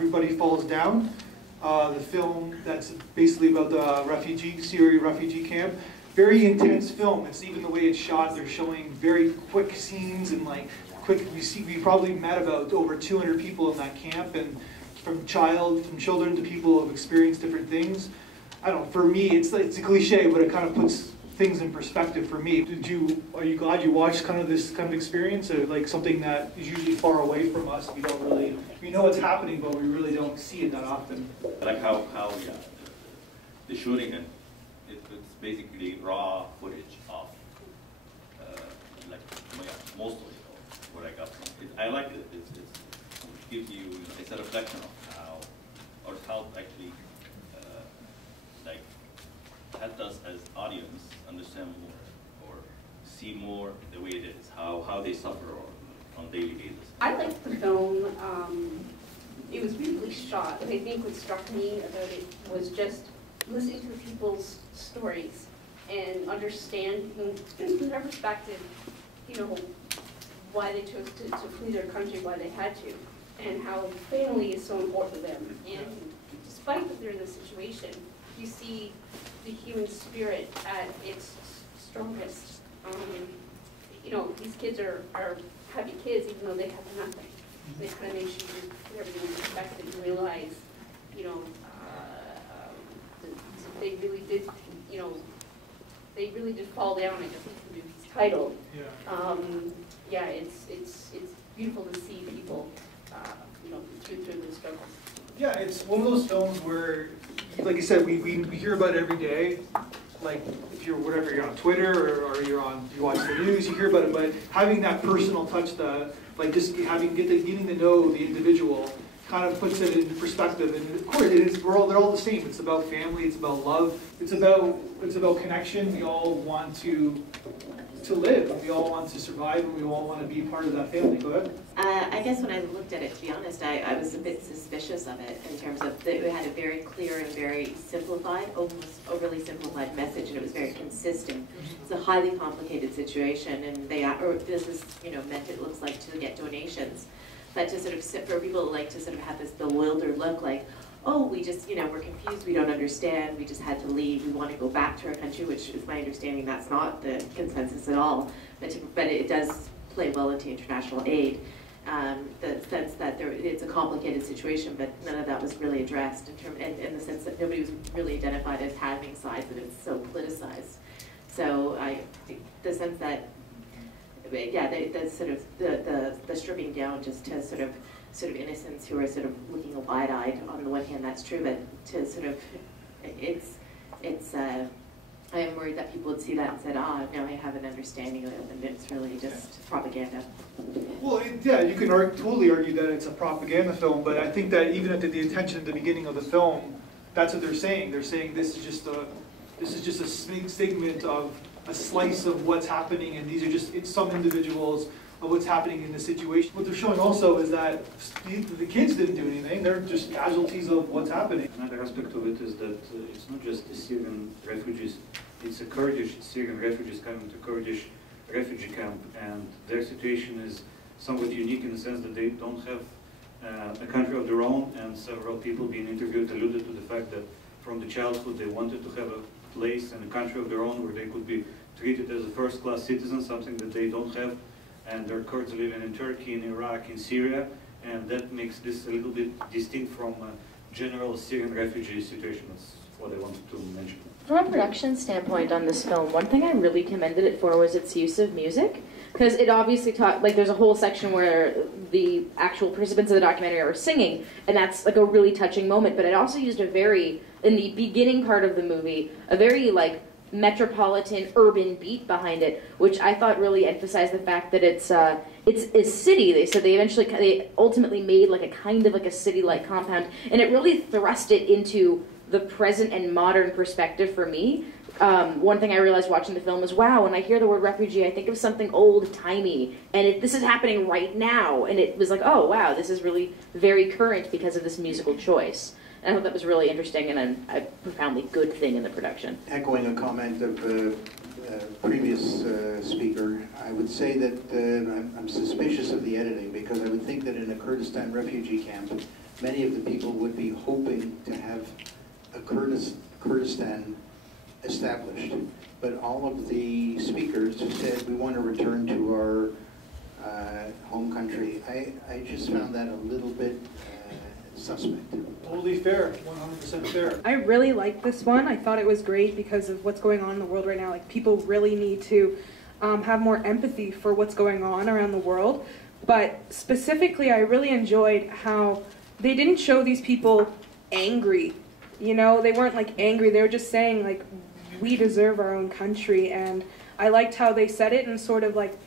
Everybody Falls Down, the film that's basically about the Syria refugee camp. Very intense film. It's even the way it's shot. They're showing very quick scenes and like quick. We probably met about over 200 people in that camp, and from children to people who have experienced different things. I don't know. For me, it's a cliche, but it kind of puts things in perspective for me. Are you glad you watched kind of this kind of experience, or like something that is usually far away from us? We know what's happening, but we really don't see it that often. I like how yeah, the shooting, and it's basically raw footage of like most of it, what I got from it. I like it. It gives you, it's a reflection of how, or how actually like helped us as audience understand more or see more the way it is, how they suffer on a daily basis. I liked the film. It was beautifully shot. I think what struck me about it was just listening to people's stories and understanding from their perspective, you know, why they chose to flee their country, why they had to, and how family is so important to them. And despite that they're in this situation, you see the human spirit at its strongest. You know, these kids are happy kids even though they have nothing. They kind of make sure you put everything in perspective and realize, you know, they really did, you know, they really did fall down, I guess, in the movie's title. Yeah. Yeah, it's beautiful to see people, you know, through the struggles. Yeah, it's one of those films where, like you said, we hear about it every day. Like if you're whatever, you're on Twitter or you watch the news, you hear about it. But having that personal touch, like just getting to know the individual, kind of puts it in perspective. And of course, they're all the same. It's about family. It's about love. It's about connection. We all want to live. We all want to survive, and we all want to be part of that family. Go ahead. I guess when I looked at it, to be honest, I was a bit suspicious of it in terms of that it had a very clear and very simplified, almost overly simplified message, and it was very consistent. It's a highly complicated situation, and this is, you know, meant, it looks like, to get donations, but to sort of for people who like to sort of have this bewildered look, like, oh, we just, you know, we're confused, we don't understand, we just had to leave, we want to go back to our country, which is my understanding that's not the consensus at all, but it does play well into international aid. The sense that it's a complicated situation, but none of that was really addressed in the sense that nobody was really identified as having sides, and it's so politicized. So I think the sense that, yeah, the sort of the stripping down just to sort of innocents who are sort of looking wide-eyed. On the one hand, that's true, but to sort of, I am worried that people would see that and said, now I have an understanding of it, and it's really just propaganda. Well, yeah, you can totally argue that it's a propaganda film, but I think that even at the intention at the beginning of the film, that's what they're saying. They're saying this is just a segment of a slice of what's happening, and these are just some individuals of what's happening in the situation. What they're showing also is that the kids didn't do anything. They're just casualties of what's happening. Another aspect of it is that it's not just the Syrian refugees, it's a Kurdish Syrian refugees coming to Kurdish refugee camp, and their situation is somewhat unique in the sense that they don't have a country of their own, and several people being interviewed alluded to the fact that from the childhood they wanted to have a place and a country of their own where they could be treated as a first-class citizen, something that they don't have. And there are Kurds living in Turkey, in Iraq, in Syria, and that makes this a little bit distinct from a general Syrian refugee situation. That's what I wanted to mention. From a production standpoint on this film, one thing I really commended it for was its use of music, because it obviously taught, like, there's a whole section where the actual participants of the documentary are singing, and that's like a really touching moment, but it also used in the beginning part of the movie, a very, like, metropolitan urban beat behind it, which I thought really emphasized the fact that it's a city. They said they ultimately made like a kind of like a city-like compound, and it really thrust it into the present and modern perspective for me. One thing I realized watching the film is, wow, when I hear the word refugee, I think of something old-timey, and this is happening right now, and it was like, oh wow, this is really very current because of this musical choice. And I thought that was really interesting and a profoundly good thing in the production. Echoing a comment of the previous speaker, I would say that I'm suspicious of the editing, because I would think that in a Kurdistan refugee camp, many of the people would be hoping to have a Kurdistan established. But all of the speakers said we want to return to our home country. I just found that a little bit suspect. Totally fair, 100% fair. I really liked this one. I thought it was great because of what's going on in the world right now. Like, people really need to have more empathy for what's going on around the world. But specifically, I really enjoyed how they didn't show these people angry. You know, they weren't like angry. They were just saying like, we deserve our own country. And I liked how they said it in sort of like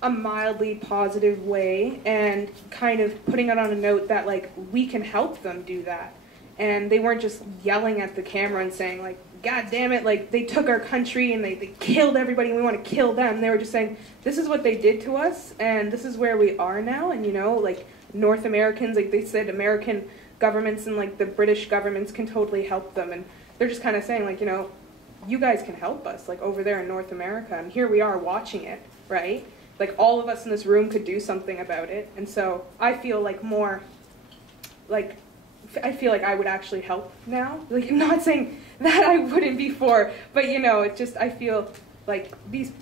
a mildly positive way, and kind of putting it on a note that like we can help them do that. And they weren't just yelling at the camera and saying like, God damn it, like they took our country and they killed everybody and we want to kill them. They were just saying, this is what they did to us and this is where we are now. And you know, like North Americans, like they said, American governments and like the British governments can totally help them. And they're just kind of saying like, you know, you guys can help us like over there in North America. And here we are watching it, right? Like all of us in this room could do something about it. And so I feel like more, like, I feel like I would actually help now. Like, I'm not saying that I wouldn't before, but you know, it just, I feel like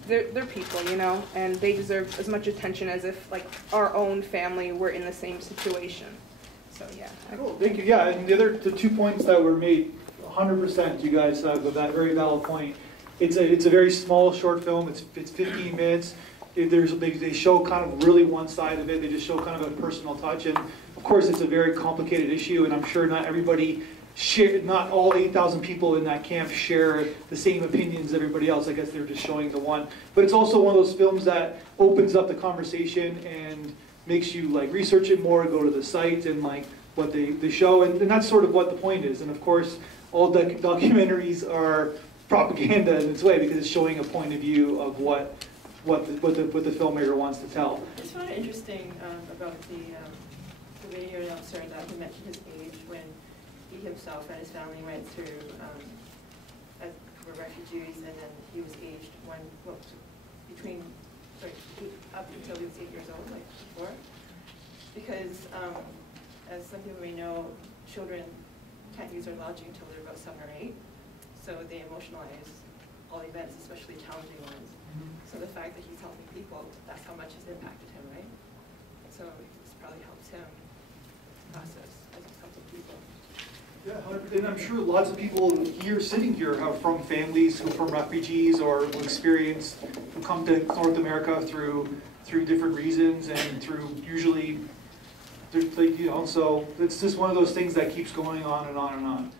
they're people, you know, and they deserve as much attention as if like our own family were in the same situation. So yeah. Cool, thank you. Yeah, and the 2 points that were made, 100%, you guys have that very valid point. It's a very small short film. It's 15 minutes. They show kind of really one side of it. They just show kind of a personal touch, and of course it's a very complicated issue, and I'm sure not everybody not all 8,000 people in that camp share the same opinions as everybody else. I guess they're just showing the one. But it's also one of those films that opens up the conversation and makes you like research it more, go to the site and like what they show, and that's sort of what the point is. And of course, all documentaries are propaganda in its way because it's showing a point of view of what the filmmaker wants to tell. It's kind of interesting about the video announcer that he mentioned his age when he himself and his family went through, were refugees, and then he was aged up until he was 8 years old, like before. Because as some people may know, children can't use their logic until they're about 7 or 8. So they emotionalize all events, especially challenging ones. So the fact that he's helping people, that's how much has impacted him, right? So this probably helps him process as he's helping people. Yeah, and I'm sure lots of people here, sitting here, are from families who are from refugees or who come to North America through different reasons and through usually, like, you know, so it's just one of those things that keeps going on and on and on.